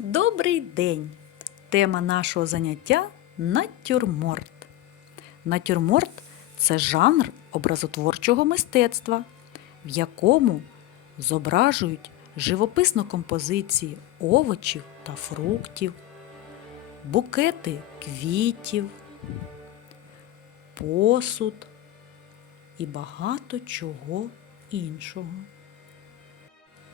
Добрий день! Тема нашого заняття натюрморт. Натюрморт це жанр образотворчого мистецтва, в якому зображують живописну композиції овочів та фруктів, букети квітів, посуд і багато чого іншого.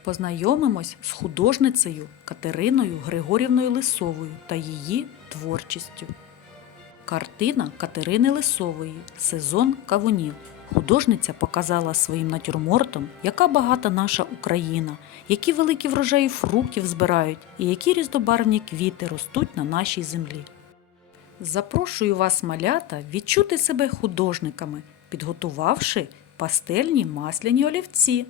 Познайомимось з художницею Катериною Григорівною Лисовою та її творчістю. Картина Катерини Лисової Сезон кавунів. Художниця показала своїм натюрмортом, яка багата наша Україна, які великі врожаї фруктів збирають і які різнобарвні квіти ростуть на нашій землі. Запрошую вас, малята, відчути себе художниками, підготувавши пастельні масляні олівці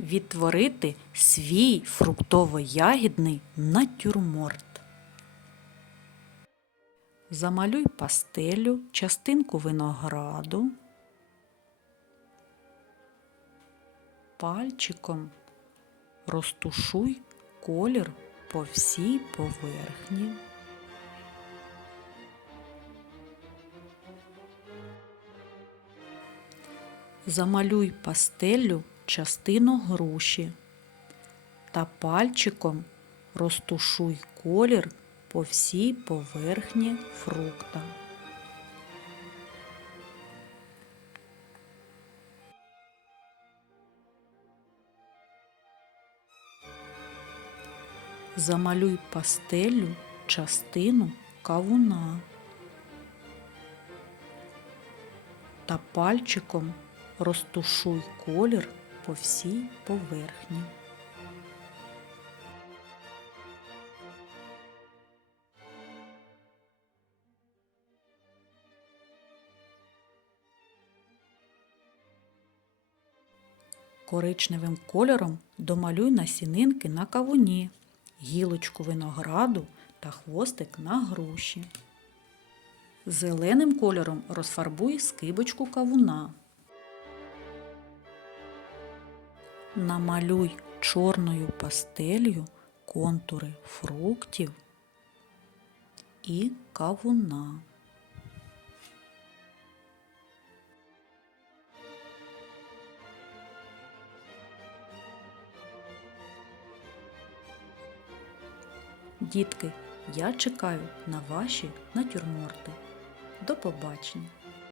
відтворити свій фруктово-ягідний натюрморт. Замалюй пастелю, частинку винограду, пальчиком розтушуй колір по всій поверхні. Замалюй пастеллю частину груші та пальчиком розтушуй колір по всій поверхні фрукта. Замалюй пастеллю частину кавуна та пальчиком розтушуй колір по всій поверхні. Коричневим кольором домалюй насінинки на кавуні, гілочку винограду та хвостик на груші. Зеленим кольором розфарбуй скибочку кавуна. Намалюй чорною пастелью контури фруктів і кавуна. Дітки, я чекаю на ваші натюрморти. До побачення!